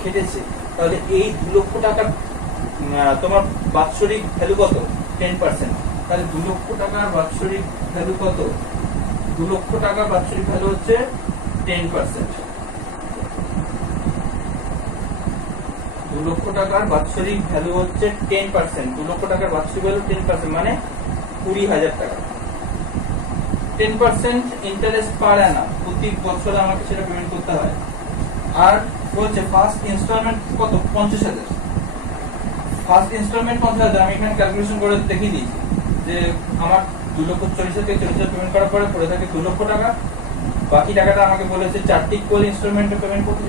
খেটেছে, তাহলে এই 2 লক্ষ টাকার তোমার বাৎসরিক ভ্যালু কত? 10%। তাহলে 2 লক্ষ টাকার বাৎসরিক ভ্যালু কত? 2 লক্ষ টাকার বাৎসরিক ভ্যালু হচ্ছে 10%। 2 লক্ষ টাকার বাৎসরিক ভ্যালু হচ্ছে 10%। 2 লক্ষ টাকার বাৎসরিক ভ্যালু 10% মানে 20,000 টাকা। 10% ইন্টারেস্ট পার অ্যানাম, প্রতি বছর আমাকে সেটা পেমেন্ট করতে হয়। আর বলছে ফার্স্ট ইনস্টলমেন্ট কত? 50,000। First instalment 50,000। আমি এখানে ক্যালকুলেশন করে দেখিয়ে দিয়েছি যে আমার 2,40,000 থেকে 40,000 পেমেন্ট করার পরে পড়ে থাকে 2 লক্ষ টাকা। বাকি টাকাটা আমাকে বলেছে 4টি ইকুয়াল ইনস্টলমেন্টে পেমেন্ট করতে,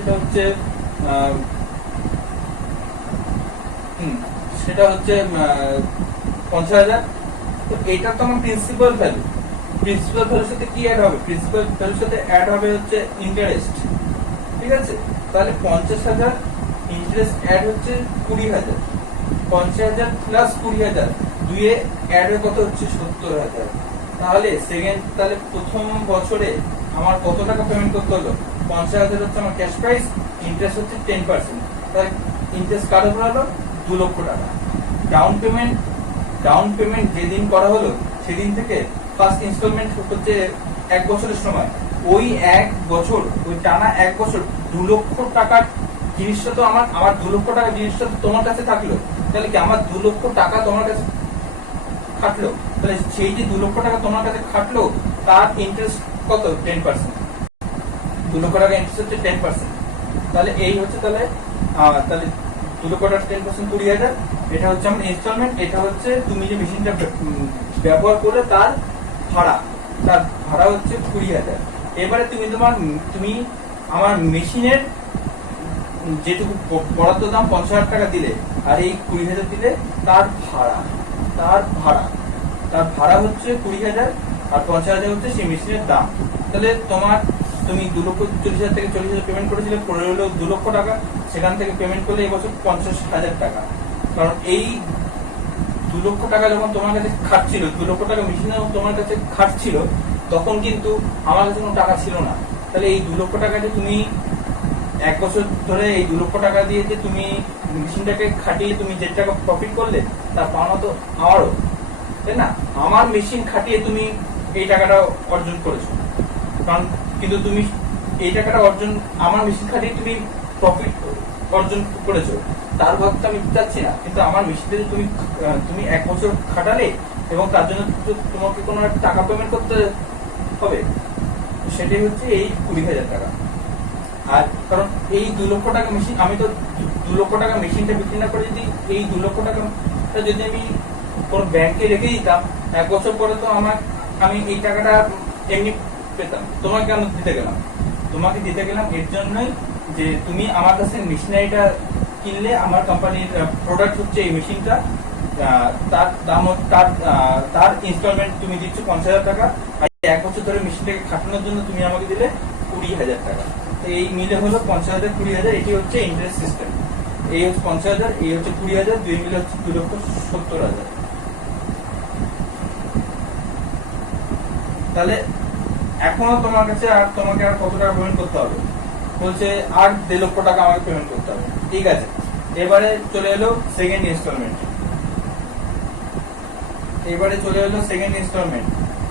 সেটা হচ্ছে 50,000। তো এটা তো আমার প্রিন্সিপাল ভ্যালু। প্রিন্সিপাল ভ্যালুর সাথে কি অ্যাড হবে? প্রিন্সিপাল ভ্যালুর সাথে অ্যাড হবে হচ্ছে ইন্টারেস্ট। ঠিক আছে, তাহলে 50,000 ইন্টারেস্ট অ্যাড হচ্ছে 20,000। 50,000 প্লাস 20,000 দুয়ে অ্যাড হয়ে কত হচ্ছে? 70,000। তাহলে প্রথম বছরে আমার কত টাকা পেমেন্ট করতে হলো? 50,000 হচ্ছে আমার ক্যাশ প্রাইস, ইন্টারেস্ট হচ্ছে 10%। তাহলে ইন্টারেস্ট কার উপর হলো? 2 লক্ষ টাকা। ডাউন পেমেন্ট যেদিন করা হলো সেদিন থেকে ফার্স্ট ইনস্টলমেন্ট হচ্ছে 1 বছরের সময়। ওই 1 বছর, ওই টানা 1 বছর 2 লক্ষ টাকার জিনিসটা তো আমার 2 লক্ষ টাকার জিনিসটা তো তোমার কাছে থাকলো। তাহলে কি আমার 2 লক্ষ টাকা তোমার কাছে খাটলো? তাহলে সেই যে 2 লক্ষ টাকা তোমার কাছে খাটলো তার ইন্টারেস্ট কত? 10%। 2 লক্ষ টাকা ইন্টারেস্ট হচ্ছে 10%। তাহলে এই হচ্ছে তাহলে 2 লক্ষ টাকা 10% 20,000। এটা হচ্ছে আমার ইনস্টলমেন্ট। এটা হচ্ছে তুমি যে মেশিনটা ব্যবহার করলে তার ভাড়া হচ্ছে 20,000। এবারে তুমি আমার মেশিনের যেটুকু বরাদ্দ দাম 50,000 টাকা দিলে আর এই 20,000 দিলে তার ভাড়া হচ্ছে 20,000 আর 50,000 হচ্ছে সেই মেশিনের দাম। তাহলে তুমি 2,40,000 থেকে 40,000 পেমেন্ট করেছিলে, পড়ে হলো 2 লক্ষ টাকা। সেখান থেকে পেমেন্ট করলে এই বছর 50,000 টাকা। কারণ এই 2 লক্ষ টাকা যখন তোমার কাছে খাটছিল, 2 লক্ষ টাকা মেশিনে তোমার কাছে খাটছিল, তখন কিন্তু আমার কাছে কোনো টাকা ছিল না। তাহলে এই 2 লক্ষ টাকা যে তুমি 1 বছর ধরে এই 2 লক্ষ টাকা দিয়ে যে তুমি মেশিনটাকে খাটিয়ে তুমি যে টাকা প্রফিট করলে তার পাওনা তো আমারও, তাই না? আমার মেশিন খাটিয়ে তুমি এই টাকাটা অর্জন করেছো। কারণ কিন্তু তুমি এই টাকাটা আমার মেশিন খাটিয়ে তুমি প্রফিট অর্জন করেছো, তার ভাগ তো আমি চাচ্ছি না। কিন্তু আমার মেশিনটা তুমি 1 বছর খাটালে এবং তার জন্য তোমাকে কোনো টাকা পেমেন্ট করতে হবে, সেটাই হচ্ছে এই 20,000 টাকা। আর কারণ এই 2 লক্ষ টাকা মেশিন, আমি তো 2 লক্ষ টাকা মেশিনটা বিক্রি না করে যদি এই 2 লক্ষ টাকা যদি আমি কোন ব্যাংকে রেখে দিতাম, 1 বছর পরে তো আমি এই টাকাটা এমনি পেতাম। তোমাকে কেন দিতে গেলাম? তোমাকে দিতে গেলাম এর জন্যই যে তুমি আমার কাছে মেশিনারিটা কিনলে, আমার কোম্পানির প্রোডাক্ট হচ্ছে এই মেশিনটা, তার দাম তার ইনস্টলমেন্ট তুমি দিচ্ছ 50,000 টাকা। আর 1 বছর ধরে মেশিনটাকে খাটানোর জন্য তুমি আমাকে দিলে 20,000 টাকা। এই মিলে হলো 50,000 20,000। এটি হচ্ছে ইন্টারেস্ট সিস্টেম। এই হচ্ছে 50,000, এই হচ্ছে 20,000, দুই মিলে হচ্ছে 2,70,000। তাহলে এখনো তোমাকে আর কত টাকা পেমেন্ট করতে হবে? বলছে আর 1.5 লক্ষ টাকা আমাকে পেমেন্ট করতে হবে। ঠিক আছে, এবারে চলে এলো সেকেন্ড ইনস্টলমেন্ট।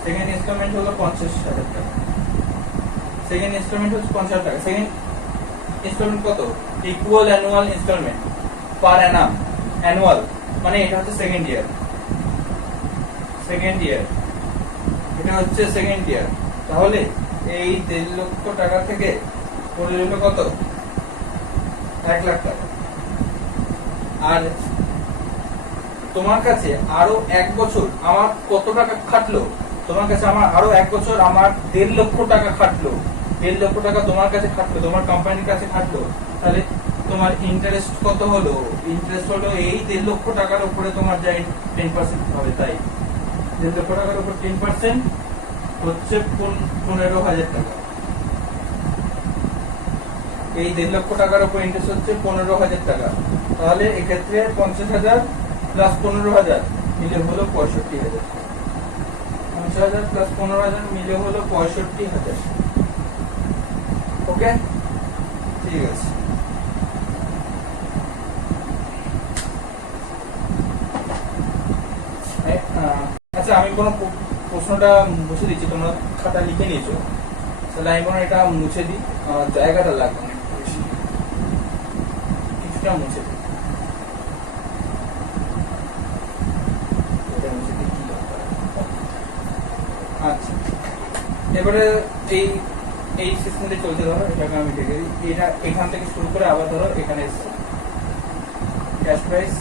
সেকেন্ড ইনস্টলমেন্ট হলো 50,000 টাকা। সেকেন্ড ইনস্টলমেন্ট হচ্ছে 50,000 টাকা। সেকেন্ড ইনস্টলমেন্ট কত? ইকুয়াল অ্যানুয়াল ইনস্টলমেন্ট পার অ্যানাম। অ্যানুয়াল মানে এটা হচ্ছে সেকেন্ড ইয়ার। এটা হচ্ছে সেকেন্ড ইয়ার। তাহলে এই 1.5 লক্ষ টাকা থেকে পড়ে রইল কত? 1 লাখ টাকা। আর তোমার কাছে আরো 1 বছর আমার কত টাকা খাটলো? তোমার কাছে আমার আরো 1 বছর আমার 1.5 লক্ষ টাকা খাটলো। 1.5 লক্ষ টাকা তোমার কাছে খাটলো, তোমার কোম্পানির কাছে খাটলো। তাহলে তোমার ইন্টারেস্ট কত হলো? ইন্টারেস্ট হলো এই 1.5 লক্ষ টাকার উপরে তোমার যা 10% হবে, তাই 1.5 লক্ষ টাকার উপর 10% হচ্ছে 15,000 টাকা। এই 1.5 লক্ষ টাকার উপর ইন্টারেস্ট হচ্ছে 15,000 টাকা। তাহলে এক্ষেত্রে 50,000 প্লাস 15,000 মিলে হলো 65,000। 50,000 প্লাস 15,000 মিলে হলো 65,000। ওকে, ঠিক আছে। আচ্ছা আমি কোনো প্রশ্নটা মুছে দিচ্ছি, তোমরা খাতা লিখে নিয়েছো, তাহলে আমি কোনো এটা মুছে দিই, আমার জায়গাটা লাগবে না একটু বেশি, কিছুটা মুছে দিই। আচ্ছা এবারে এই সিস্টেমে চলতে ধরো, এটাকে আমি দেখে দিই, এটা এখান থেকে শুরু করে আবার ধরো এখানে এসছে ক্যাশ প্রাইস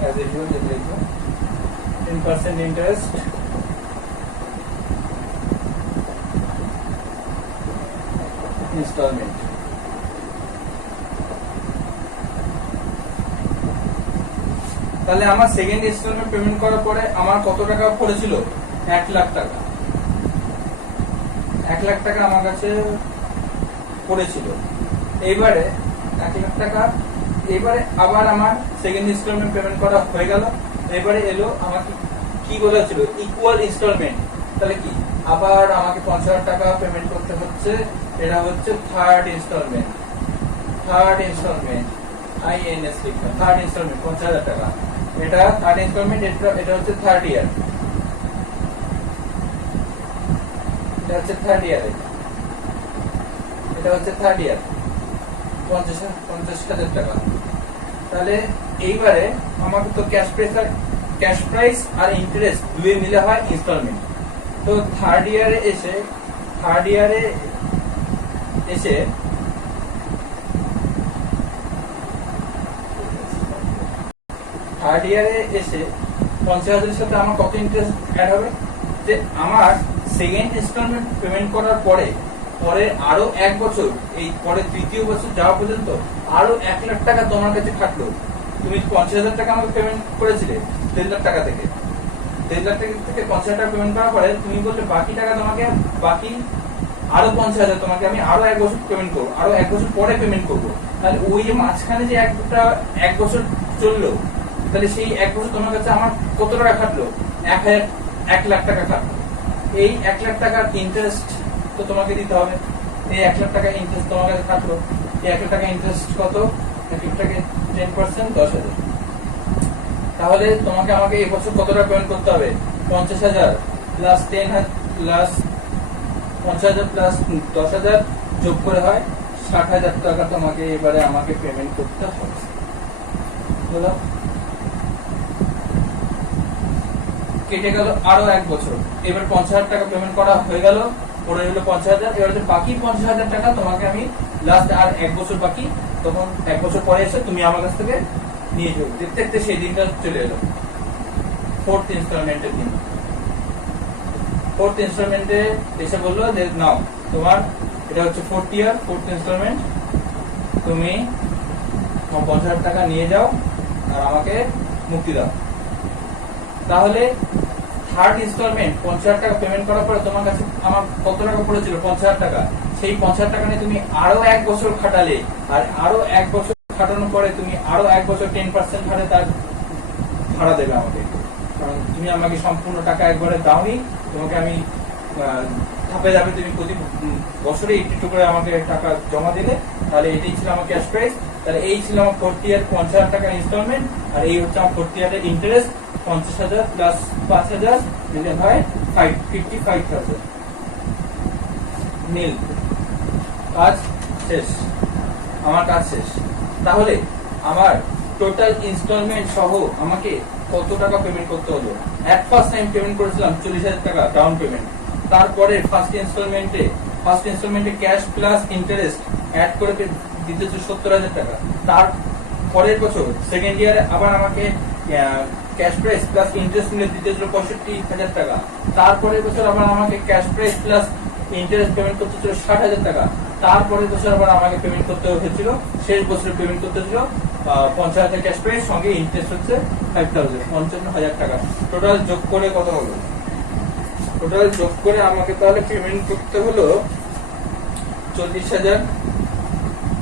অ্যাজ ইউজুয়াল যেটা লিখবো 10% ইন্টারেস্ট ইনস্টলমেন্ট। তাহলে আমার সেকেন্ড ইনস্টলমেন্ট পেমেন্ট করার পরে আমার কত টাকা পড়েছিল? 1 লাখ টাকা। 1 লাখ টাকা আমার কাছে পড়েছিল। এইবারে 1 লাখ টাকা, এবারে আবার আমার সেকেন্ড ইনস্টলমেন্ট পেমেন্ট করা হয়ে গেল। এবারে এলো আমাকে কি বলেছিল ইকুয়াল ইনস্টলমেন্ট, তাহলে কি আবার আমাকে 50,000 টাকা পেমেন্ট করতে হচ্ছে। এটা হচ্ছে third instalment, third instalment INS লিখলাম, থার্ড ইনস্টলমেন্ট 50,000 টাকা। এটা থার্ড ইনস্টলমেন্ট, এটা হচ্ছে থার্ড ইয়ার, এটা হচ্ছে থার্ড ইয়ার, এটা হচ্ছে থার্ড ইয়ার 50,000 টাকা। তাহলে এইবারে আমাকে তো ক্যাশ প্রাইস আর ইন্টারেস্ট দুই মিলে হয় ইনস্টলমেন্ট। তো থার্ড ইয়ারে এসে 50,000 সাথে আমার কত ইন্টারেস্ট অ্যাড হবে? যে আমার সেকেন্ড ইনস্টলমেন্ট পেমেন্ট করার পরে আরো 1 বছর, এই পরে তৃতীয় বছর যাওয়া পর্যন্ত আরো 1 লাখ টাকা তোমার কাছে খাটলো। তুমি 50,000 টাকা আমাকে পেমেন্ট করেছিলে 1.5 লাখ টাকা থেকে, 1.5 লাখ টাকা থেকে 50,000 টাকা পেমেন্ট করার পরে তুমি বললে বাকি টাকা তোমাকে, বাকি আরো 50,000 তোমাকে আমি আরো 1 বছর পেমেন্ট করবো, আরো 1 বছর পরে পেমেন্ট করবো। তাহলে ওই যে মাঝখানে যে 1 বছর চললো, তাহলে সেই 1 বছর তোমার কাছে আমার কত টাকা খাটলো? 1 লাখ টাকা খাটলো। এই 1 লাখ টাকার ইন্টারেস্ট তো তোমাকে দিতে হবে। এই 1 লাখ টাকা ইন্টারেস্ট তোমার কাছে থাকলো। এই 1 লাখ টাকা ইন্টারেস্ট কত? 10% 10,000। তাহলে তোমাকে আমাকে এই বছর কত টাকা পেমেন্ট করতে হবে? 50,000 প্লাস 10,000 প্লাস 50,000 প্লাস 10,000 যোগ করে হয় 60,000 টাকা তোমাকে এবারে আমাকে পেমেন্ট করতে হবে। হলো, কেটে গেল আরো 1 বছর। এবার 50,000 টাকা পেমেন্ট করা হয়ে গেল, পড়ে রইল 50,000। এবার বাকি 50,000 টাকা তোমাকে আমি লাস্ট আর 1 বছর বাকি, তখন 1 বছর পরে এসে তুমি আমার কাছ থেকে নিয়ে যাবে। দেখতে দেখতে সেই দিনটা চলে এলো, ফোর্থ ইনস্টলমেন্টের দিন। ফোর্থ ইনস্টলমেন্টে এসে বললো যে নাও তোমার এটা হচ্ছে ফোর্থ ইয়ার, ফোর্থ ইনস্টলমেন্ট, তুমি 50,000 টাকা নিয়ে যাও আর আমাকে মুক্তি দাও। তাহলে থার্ড ইনস্টলমেন্ট 50,000 টাকা পেমেন্ট করার পরে তোমার কাছে আমার কত টাকা পড়েছিল? 50,000 টাকা। সেই 50,000 টাকা নিয়ে তুমি আরো 1 বছর খাটালে, আর আরো 1 বছর খাটানোর পরে তুমি আরো 1 বছর 10% হারে তার ভাড়া দেবে আমাকে, কারণ তুমি আমাকে সম্পূর্ণ টাকা একবারে দাওনি। তোমাকে আমি ধাপে ধাপে তুমি প্রতি বছরে একটু করে আমাকে টাকা জমা দিলে। তাহলে এটাই ছিল আমার ক্যাশ প্রাইস। তাহলে এই ছিল আমার ফোর্থ ইয়ার 50,000 টাকা ইনস্টলমেন্ট, আর এই হচ্ছে আমার ফোর্থ ইয়ারের ইন্টারেস্ট 50,000 প্লাস 5,000 মিলে হয় 55,000। নীল, কাজ শেষ, আমার কাজ শেষ। তাহলে আমার টোটাল ইনস্টলমেন্ট সহ আমাকে কত টাকা পেমেন্ট করতে হলো? এট ফার্স্ট টাইম পেমেন্ট করেছিলাম 40,000 টাকা ডাউন পেমেন্ট। তারপরে ফার্স্ট ইনস্টলমেন্টে ক্যাশ প্লাস ইন্টারেস্ট অ্যাড করে দিতে হচ্ছে 70,000 টাকা। তার পরের বছর সেকেন্ড ইয়ারে আবার আমাকে ক্যাশ প্রাইস প্লাস ইন্টারেস্ট মিলে দিতে হচ্ছিল 65,000 টাকা। তারপরের বছর আবার আমাকে cash price plus interest payment করতে হচ্ছিল 60,000 টাকা। তারপরের বছর আবার আমাকে পেমেন্ট করতে হয়েছিল, শেষ বছরে পেমেন্ট করতে হচ্ছিল 50,000 ক্যাশ প্রাইস, সঙ্গে ইন্টারেস্ট হচ্ছে 5,000, 55,000 টাকা। টোটাল যোগ করে কত হলো? টোটাল যোগ করে আমাকে তাহলে পেমেন্ট করতে হলো 40,000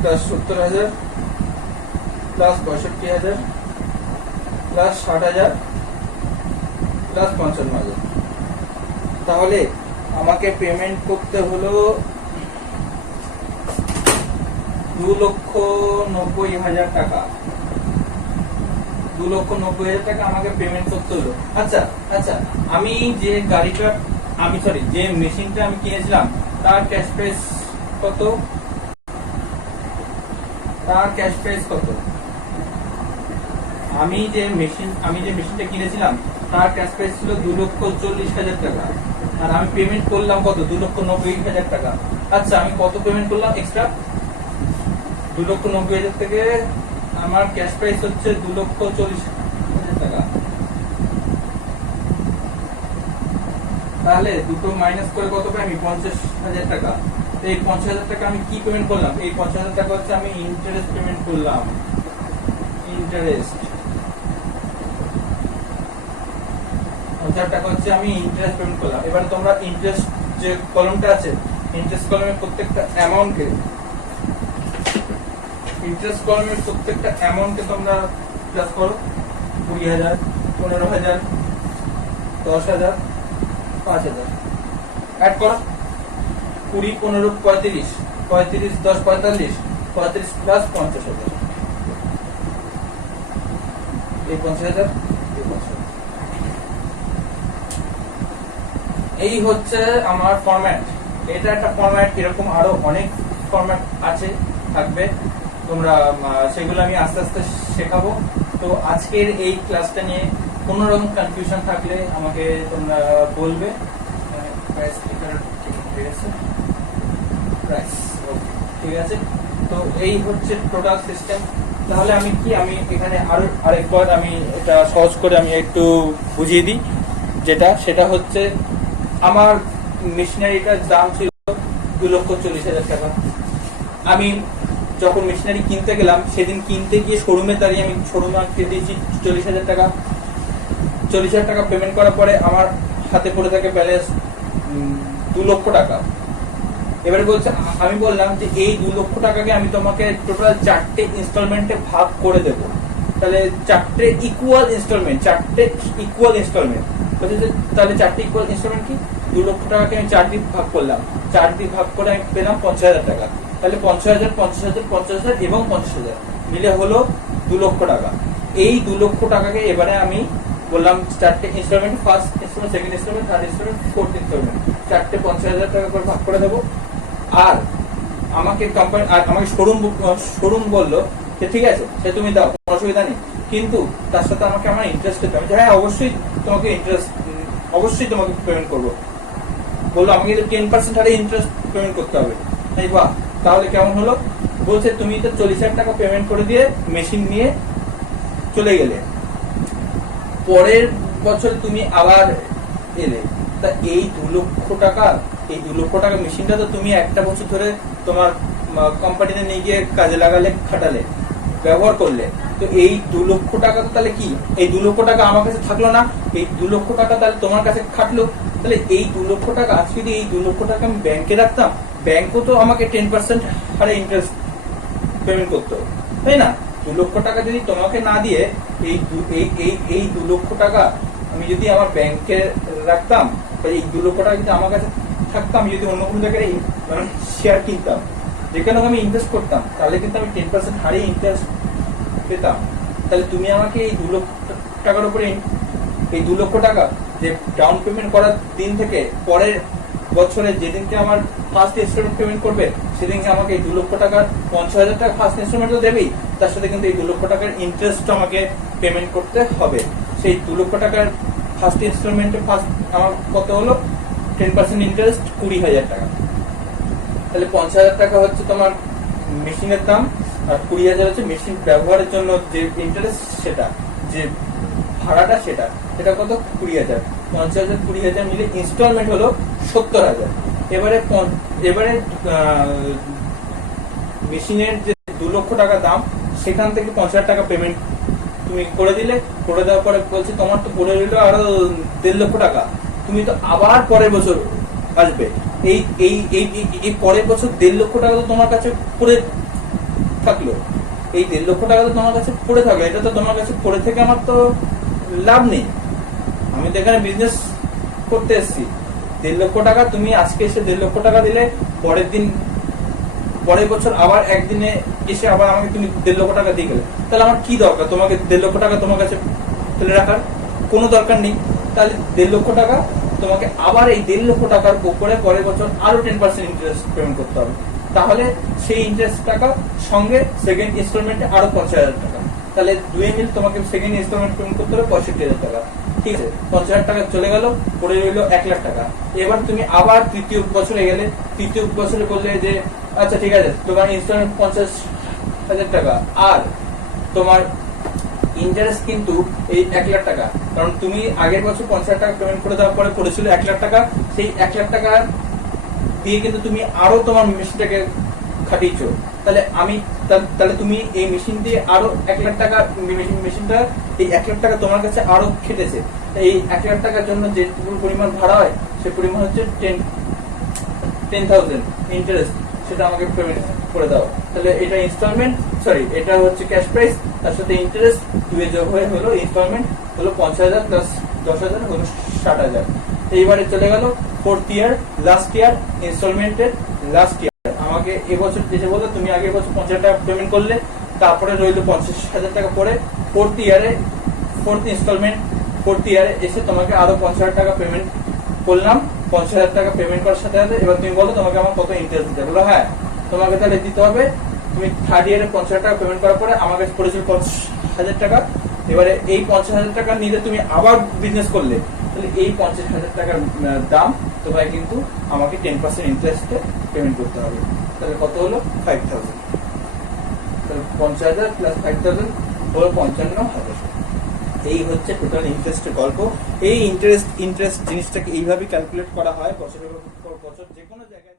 প্লাস 70,000 প্লাস 65,000 প্লাস 60,000 প্লাস 55,000। তাহলে আমাকে পেমেন্ট করতে হলো 2,90,000 টাকা। 2,90,000 টাকা আমাকে পেমেন্ট করতে হলো। আচ্ছা আচ্ছা, আমি যে গাড়িটা যে মেশিনটা আমি কিনেছিলাম তার ক্যাশ প্রাইস কত? আমি যে মেশিনটা কিনেছিলাম তার ক্যাশ প্রাইস ছিল 2,40,000 টাকা, আর আমি পেমেন্ট করলাম কত? 2,90,000 টাকা। আচ্ছা, আমি কত পেমেন্ট করলাম এক্সট্রা? 2,90,000 থেকে আমার ক্যাশ প্রাইস হচ্ছে 2,40,000 টাকা। তাহলে দুটো মাইনাস করে কত পাই আমি? 50,000 টাকা। এই 50,000 টাকা আমি কি পেমেন্ট করলাম? এই 50,000 টাকা হচ্ছে আমি ইন্টারেস্ট পেমেন্ট করলাম। ইন্টারেস্ট 50,000 টাকা হচ্ছে আমি ইন্টারেস্ট পেমেন্ট করলাম। এবার তোমরা ইন্টারেস্ট যে কলমটা আছে, ইন্টারেস্ট কলমের প্রত্যেকটা অ্যামাউন্টকে তোমরা প্লাস করো। 20,000, 15,000, 10,000, 5,000 অ্যাড করো। 20, 15, 35, 35, 10, 45, 35 প্লাস 50,000। এই 50,000, এই হচ্ছে আমার ফরম্যাট। এটা একটা ফরম্যাট, এরকম আরো অনেক ফরম্যাট আছে, থাকবে। তোমরা সেগুলো আমি আস্তে আস্তে শেখাবো। তো আজকের এই ক্লাসটা নিয়ে কোনো রকম কনফিউশন থাকলে আমাকে তোমরা বলবে। ঠিক আছে, তো এই হচ্ছে টোটাল সিস্টেম। তাহলে আমি এখানে আরেকবার আমি এটা সহজ করে আমি একটু বুঝিয়ে দিই। সেটা হচ্ছে আমার মেশিনারিটার দাম ছিল 2,40,000 টাকা। আমি যখন মেশিনারি কিনতে গেলাম, সেদিন কিনতে গিয়ে শোরুমে দাঁড়িয়ে আমি দিয়েছি 40,000 টাকা। 40,000 টাকা পেমেন্ট করার পরে আমার হাতে পড়ে থাকে ব্যালেন্স 2 লক্ষ টাকা। এবারে বলছে, আমি বললাম যে এই 2 লক্ষ টাকাকে আমি তোমাকে টোটাল 4টে ইনস্টলমেন্টে ভাগ করে দেব। তাহলে 4টে ইকুয়াল ইনস্টলমেন্ট, তাহলে 4টে ইকুয়াল ইনস্টলমেন্ট কি? 2 লক্ষ টাকাকে আমি 4 দিয়ে ভাগ করলাম, 4 দিয়ে ভাগ করে আমি পেলাম 50,000 টাকা। তাহলে 50,000, 50,000, 50,000 এবং 50,000 মিলে হলো 2 লক্ষ টাকা। এই 2 লক্ষ টাকাকে এবারে আমি বললাম 4টে instalment, first instalment, second instalment, third instalment, fourth instalment, 4টে 50,000 টাকা করে ভাগ করে দেবো। আর আমাকে শোরুম বললো যে ঠিক আছে, সে তুমি দাও, কোনো অসুবিধা নেই, কিন্তু তার সাথে আমাকে আমার ইন্টারেস্ট দিতে হবে। হ্যাঁ, অবশ্যই তোমাকে পেমেন্ট করবো। বললো আমাকে 10% হারে ইন্টারেস্ট পেমেন্ট করতে হবে। বাহ, তাহলে কেমন হলো? বলছে তুমি তো 40,000 টাকা পেমেন্ট করে দিয়ে মেশিন নিয়ে চলে গেলে, পরের বছর তুমি আবার এলে, তা এই 2 লক্ষ টাকা মেশিনটা তো তুমি একটা বছর ধরে তোমার কোম্পানিতে নিয়ে গিয়ে কাজে লাগালে, খাটালে, ব্যবহার করলে। তো এই 2 লক্ষ টাকা তো তাহলে কি? এই 2 লক্ষ টাকা আমার কাছে থাকলো না, এই 2 লক্ষ টাকা তাহলে তোমার কাছে খাটলো। তাহলে এই 2 লক্ষ টাকা, আজকে যদি এই 2 লক্ষ টাকা আমি ব্যাংকে রাখতাম, ব্যাংকও তো আমাকে 10% হারে ইন্টারেস্ট পেমেন্ট করতো, তাই না? 2 লক্ষ টাকা যদি তোমাকে না দিয়ে এই 2 লক্ষ টাকা আমি যদি আমার ব্যাংকে রাখতাম, এই 2 লক্ষ টাকা যদি আমার কাছে থাকতাম, যদি অন্য কোনো জায়গায় শেয়ার কিনতাম, যেখানে আমি ইনভেস্ট করতাম, তাহলে কিন্তু আমি 10% হারে ইন্টারেস্ট পেতাম। তাহলে তুমি আমাকে এই 2 লক্ষ টাকার উপরে, এই 2 লক্ষ টাকা যে ডাউন পেমেন্ট করার দিন থেকে পরের বছরে যেদিনকে আমার ফার্স্ট ইনস্টলমেন্ট পেমেন্ট করবে, সেদিনকে আমাকে এই 2 লক্ষ টাকার 50,000 টাকা ফার্স্ট ইনস্টলমেন্ট তো দেবেই, তার সাথে কিন্তু এই 2 লক্ষ টাকার ইন্টারেস্ট আমাকে পেমেন্ট করতে হবে। সেই 2 লক্ষ টাকার ফার্স্ট ইনস্টলমেন্টে আমার কত হলো? 10% ইন্টারেস্ট 20,000 টাকা। তাহলে 50,000 টাকা হচ্ছে তোমার মেশিনের দাম, আর 20,000 হচ্ছে মেশিন ব্যবহারের জন্য যে ইন্টারেস্ট, সেটা যে ভাড়াটা, সেটা কত? 20,000। 50,000, 20,000 মিলে ইনস্টলমেন্ট হলো 70,000। এবারে মেশিনের যে 2 লক্ষ টাকা দাম, সেখান থেকে 50,000 টাকা পেমেন্ট তুমি করে দিলে। করে দেওয়ার পরে বলছে তোমার তো পড়ে রইলো আরো 1.5 লক্ষ টাকা। তুমি তো আবার পরের বছর আসবে, এই পরের বছর 1.5 লক্ষ টাকা তো তোমার কাছে পড়ে থাকলো। এই 1.5 লক্ষ টাকা তো তোমার কাছে পড়ে থাকলো, এটা তো তোমার কাছে পড়ে থেকে আমার তো লাভ নেই। আমি তো এখানে বিজনেস করতে এসেছি। 1.5 লক্ষ টাকা তুমি আজকে এসে 1.5 লক্ষ টাকা দিলে, পরের দিন পরের বছর আবার একদিনে এসে আবার আমাকে তুমি 1.5 লক্ষ টাকা দিয়ে গেলে, তাহলে আমার কি দরকার তোমাকে 1.5 লক্ষ টাকা তোমার কাছে ফেলে রাখার? কোনো দরকার নেই। তাহলে 1.5 লক্ষ টাকা তোমাকে আবার এই 1.5 লক্ষ টাকার উপরে পরের বছর আরো 10% ইন্টারেস্ট পেমেন্ট করতে হবে। তাহলে সেই ইন্টারেস্ট টাকা সঙ্গে সেকেন্ড ইনস্টলমেন্টে আরো 50,000 টাকা, তাহলে দুয়ে মিল তোমাকে সেকেন্ড ইনস্টলমেন্ট পেমেন্ট করতে হবে 65,000 টাকা। ঠিক আছে, 50,000 টাকা চলে গেল, পড়ে রইল 1 লাখ টাকা। এবার তুমি আবার তৃতীয় বছরে গেলে, তৃতীয় বছরে বললে যে আচ্ছা ঠিক আছে তোমার ইনস্টলমেন্ট 50,000 টাকা, আর তোমার ইন্টারেস্ট কিন্তু এই 1 লাখ টাকা, কারণ তুমি আগের বছর 50,000 টাকা পেমেন্ট করে দেওয়ার পরে পড়েছিল 1 লাখ টাকা। সেই 1 লাখ টাকা দিয়ে কিন্তু তুমি আরো তোমার মেশিনটাকে খাটিয়েছো। তাহলে তুমি এই মেশিন দিয়ে আরো 1 লাখ টাকা, মেশিনটা এই 1 লাখ টাকা তোমার কাছে আরো খেটেছে। এই 1 লাখ টাকার জন্য যে পরিমাণ ভাড়া হয় সে পরিমাণ হচ্ছে 10,000 ইন্টারেস্ট, সেটা আমাকে পেমেন্ট করে দাও। তাহলে এটা ইনস্টলমেন্ট, সরি এটা হচ্ছে ক্যাশ প্রাইস, তার সাথে ইন্টারেস্ট দুয়ে যোগ হয়ে হলো ইনস্টলমেন্ট, হলো 50,000 প্লাস 10,000 হলো 60,000। এইবারে চলে গেল ফোর্থ ইয়ার, লাস্ট ইয়ার, ইনস্টলমেন্টের লাস্ট ইয়ার। আমাকে এবছর যেটা বললো তুমি আগের বছর 50,000 টাকা পেমেন্ট করলে, তারপরে রইলো 50,000 টাকা পরে ফোর্থ ইয়ারে, ফোর্থ ইনস্টলমেন্ট, ফোর্থ ইয়ারে এসে তোমাকে আরো 50,000 টাকা পেমেন্ট করলাম। 50,000 টাকা পেমেন্ট করার সাথে সাথে এবার তুমি বলো তোমাকে আমার কত ইন্টারেস্ট দিতে, বলো হ্যাঁ তোমাকে তাহলে দিতে হবে। তুমি থার্ড ইয়ারে 50,000 টাকা পেমেন্ট করার পরে আমার কাছে পড়েছিল 50,000 টাকা। এবারে এই 50,000 টাকা নিলে তুমি আবার বিজনেস করলে, তাহলে এই 50,000 টাকার দাম তোমায় কিন্তু আমাকে 10% ইন্টারেস্টে পেমেন্ট করতে হবে। তাহলে কত হলো? 5,000। তাহলে 50,000 প্লাস 5,000 হলো 55,000। এই হচ্ছে টোটাল ইন্টারেস্টের গল্প। এই ইন্টারেস্ট জিনিসটাকে এইভাবে ক্যালকুলেট করা হয় বছরের পর বছর যে কোনো জায়গায়।